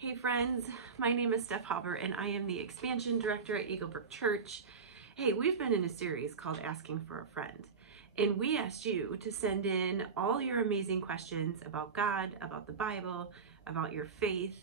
Hey friends, my name is Steph Hauber and I am the Expansion Director at Eagle Brook Church. Hey, we've been in a series called Asking for a Friend, and we asked you to send in all your amazing questions about God, about the Bible, about your faith,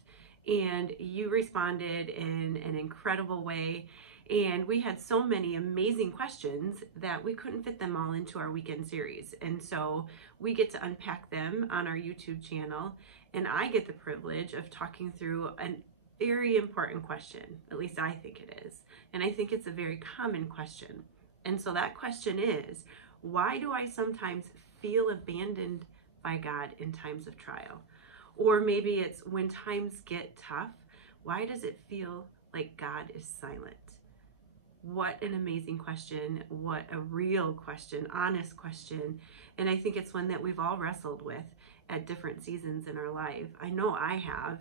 and you responded in an incredible way. And we had so many amazing questions that we couldn't fit them all into our weekend series. And so we get to unpack them on our YouTube channel. And I get the privilege of talking through a very important question. At least I think it is. And I think it's a very common question. And so that question is, why do I sometimes feel abandoned by God in times of trial? Or maybe it's when times get tough, why does it feel like God is silent? What an amazing question. What a real question, honest question. And I think it's one that we've all wrestled with at different seasons in our life. I know I have.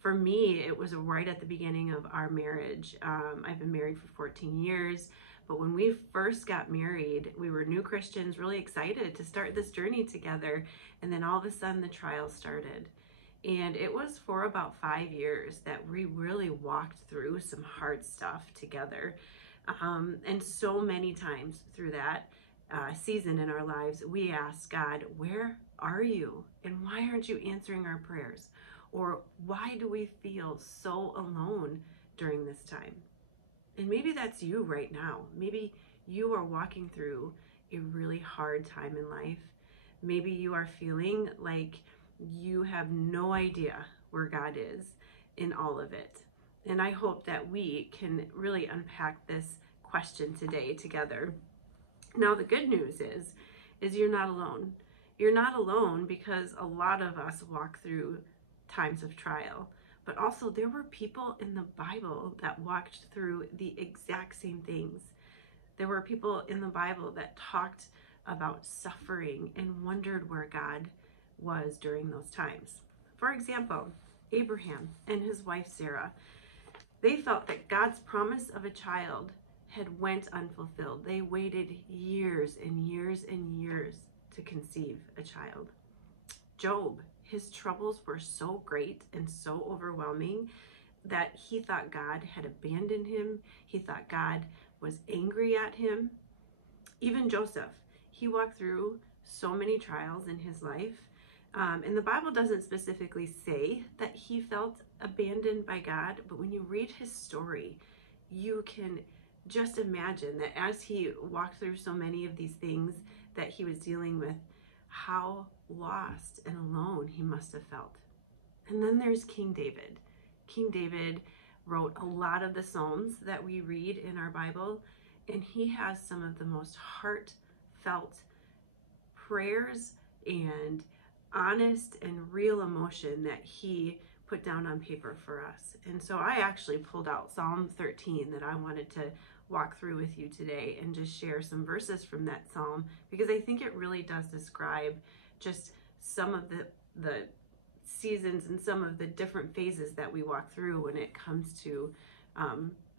For me, it was right at the beginning of our marriage. I've been married for 14 years, but when we first got married, we were new Christians, really excited to start this journey together. And then all of a sudden the trials started. And it was for about 5 years that we really walked through some hard stuff together. And so many times through that season in our lives, we asked God, where are you? And why aren't you answering our prayers? Or why do we feel so alone during this time? And maybe that's you right now. Maybe you are walking through a really hard time in life. Maybe you are feeling like you have no idea where God is in all of it. And I hope that we can really unpack this question today together. Now, the good news is you're not alone. You're not alone because a lot of us walk through times of trial. But also there were people in the Bible that walked through the exact same things. There were people in the Bible that talked about suffering and wondered where God was during those times. For example, Abraham and his wife Sarah. They felt that God's promise of a child had went unfulfilled. They waited years and years and years to conceive a child. Job, his troubles were so great and so overwhelming that he thought God had abandoned him. He thought God was angry at him. Even Joseph, he walked through so many trials in his life. And the Bible doesn't specifically say that he felt abandoned by God, but when you read his story, you can just imagine that as he walked through so many of these things that he was dealing with, how lost and alone he must have felt. And then there's King David. King David wrote a lot of the Psalms that we read in our Bible, and he has some of the most heartfelt prayers and honest and real emotion that he put down on paper for us. And so I actually pulled out Psalm 13 that I wanted to walk through with you today and just share some verses from that psalm, because I think it really does describe just some of the seasons and some of the different phases that we walk through when it comes to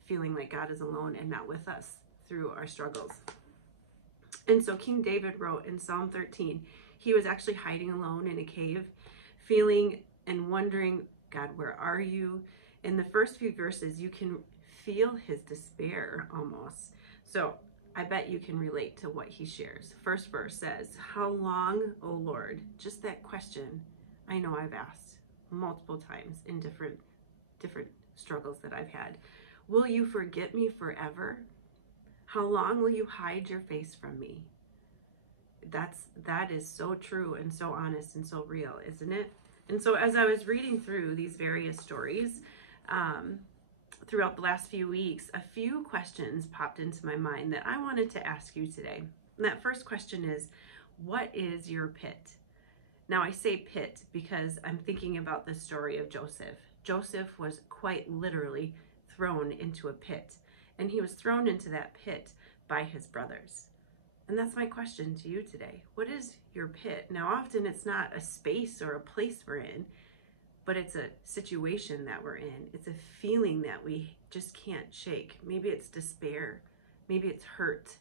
feeling like God is alone and not with us through our struggles. And so King David wrote in Psalm 13, he was actually hiding alone in a cave, feeling and wondering, God, where are you? In the first few verses, you can feel his despair almost. So I bet you can relate to what he shares. First verse says, how long, O Lord? Just that question I know I've asked multiple times in different struggles that I've had. Will you forget me forever? How long will you hide your face from me? That is so true and so honest and so real, isn't it? And so as I was reading through these various stories throughout the last few weeks, a few questions popped into my mind that I wanted to ask you today. And that first question is, what is your pit? Now I say pit because I'm thinking about the story of Joseph. Joseph was quite literally thrown into a pit, and he was thrown into that pit by his brothers. And that's my question to you today. What is your pit? Now, often it's not a space or a place we're in, but it's a situation that we're in. It's a feeling that we just can't shake. Maybe it's despair. Maybe it's hurt.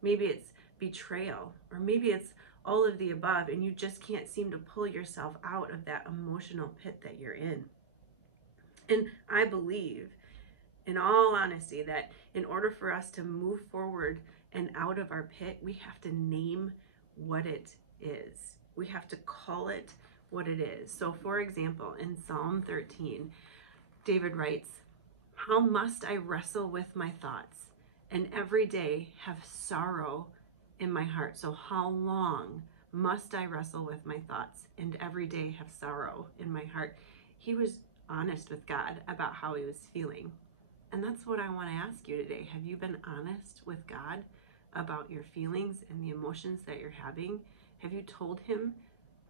Maybe it's betrayal. Or maybe it's all of the above, and you just can't seem to pull yourself out of that emotional pit that you're in. And I believe, in all honesty, that in order for us to move forward and out of our pit, we have to name what it is. We have to call it what it is. So for example, in Psalm 13, David writes, "How must I wrestle with my thoughts and every day have sorrow in my heart?" So how long must I wrestle with my thoughts and every day have sorrow in my heart? He was honest with God about how he was feeling. And that's what I want to ask you today. Have you been honest with God about your feelings and the emotions that you're having? Have you told him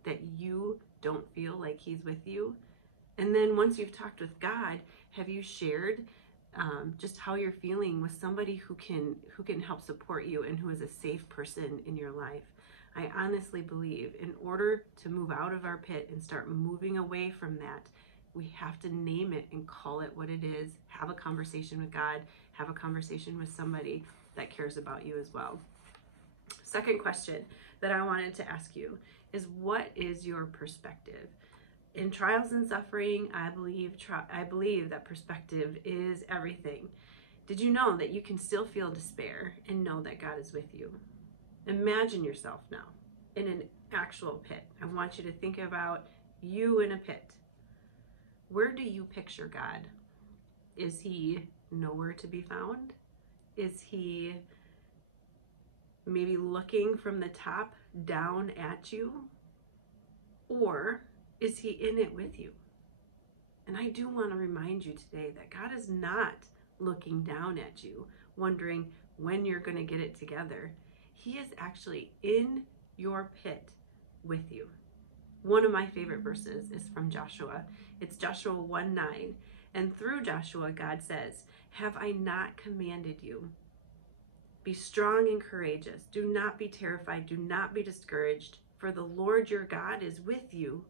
that you don't feel like he's with you? And then once you've talked with God, have you shared just how you're feeling with somebody who can help support you and who is a safe person in your life? I honestly believe in order to move out of our pit and start moving away from that, we have to name it and call it what it is. Have a conversation with God. Have a conversation with somebody that cares about you as well. Second question that I wanted to ask you is, what is your perspective? In trials and suffering, I believe that perspective is everything. Did you know that you can still feel despair and know that God is with you? Imagine yourself now in an actual pit. I want you to think about you in a pit. Where do you picture God? Is he nowhere to be found? Is he maybe looking from the top down at you? Or is he in it with you? And I do want to remind you today that God is not looking down at you, wondering when you're going to get it together. He is actually in your pit with you. One of my favorite verses is from Joshua. It's Joshua 1:9. And through Joshua, God says, "Have I not commanded you? Be strong and courageous. Do not be terrified. Do not be discouraged. For the Lord your God is with you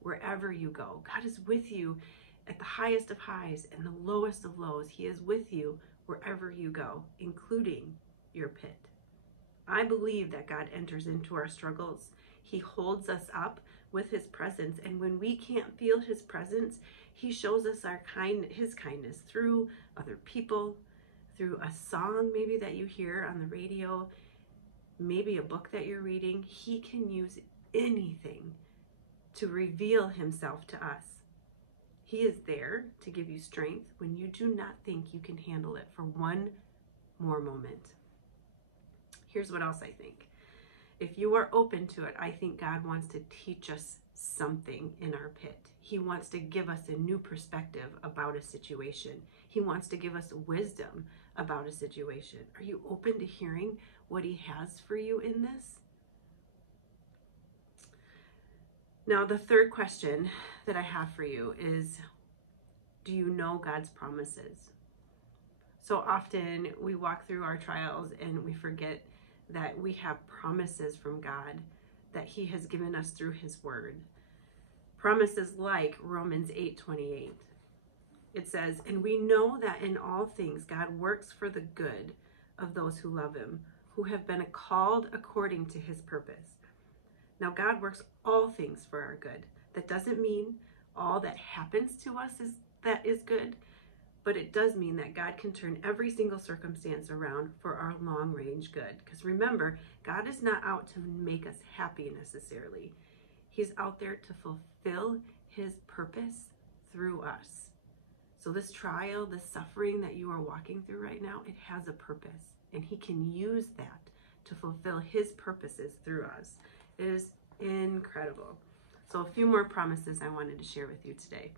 wherever you go." God is with you at the highest of highs and the lowest of lows. He is with you wherever you go, including your pit. I believe that God enters into our struggles. He holds us up with his presence. And when we can't feel his presence, he shows us his kindness through other people, through a song maybe that you hear on the radio, maybe a book that you're reading. He can use anything to reveal himself to us. He is there to give you strength when you do not think you can handle it for one more moment. Here's what else I think. If you are open to it, I think God wants to teach us something in our pit. He wants to give us a new perspective about a situation. He wants to give us wisdom about a situation. Are you open to hearing what he has for you in this? Now, the third question that I have for you is, do you know God's promises? So often we walk through our trials and we forget that we have promises from God that he has given us through his word. Promises like Romans 8:28. It says, "And we know that in all things God works for the good of those who love him, who have been called according to his purpose." Now, God works all things for our good. That doesn't mean all that happens to us is good, but it does mean that God can turn every single circumstance around for our long-range good. Because remember, God is not out to make us happy necessarily. He's out there to fulfill his purpose through us. So this trial, this suffering that you are walking through right now, it has a purpose, and he can use that to fulfill his purposes through us. It is incredible. So a few more promises I wanted to share with you today.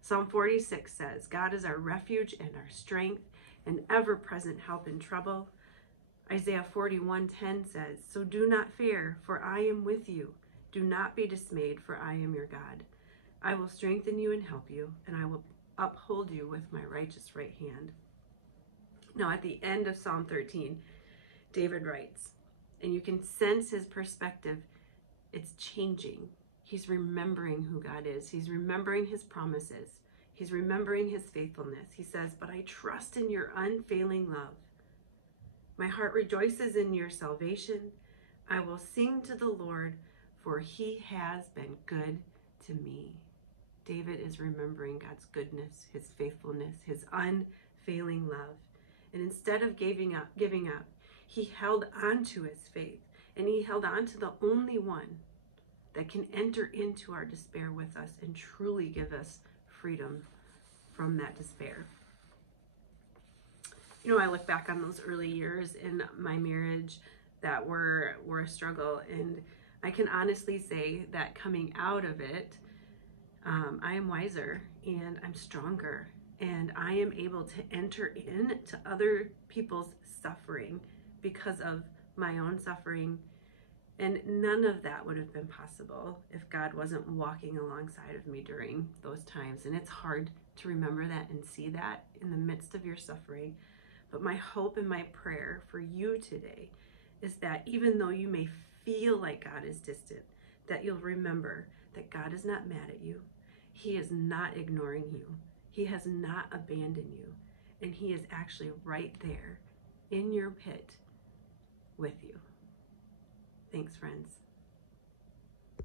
Psalm 46 says, "God is our refuge and our strength, an ever-present help in trouble." Isaiah 41:10 says, "So do not fear, for I am with you. Do not be dismayed, for I am your God. I will strengthen you and help you, and I will uphold you with my righteous right hand." Now, at the end of Psalm 13, David writes, and you can sense his perspective. It's changing. He's remembering who God is. He's remembering his promises. He's remembering his faithfulness. He says, "But I trust in your unfailing love. My heart rejoices in your salvation. I will sing to the Lord, for he has been good to me." David is remembering God's goodness, his faithfulness, his unfailing love. And instead of giving up, he held on to his faith, and he held on to the only one that can enter into our despair with us and truly give us freedom from that despair. You know, I look back on those early years in my marriage that were a struggle, and I can honestly say that coming out of it, I am wiser and I'm stronger, and I am able to enter into other people's suffering because of my own suffering. And none of that would have been possible if God wasn't walking alongside of me during those times. And it's hard to remember that and see that in the midst of your suffering. But my hope and my prayer for you today is that even though you may feel like God is distant, that you'll remember that God is not mad at you. He is not ignoring you. He has not abandoned you. And he is actually right there in your pit with you. Thanks, friends.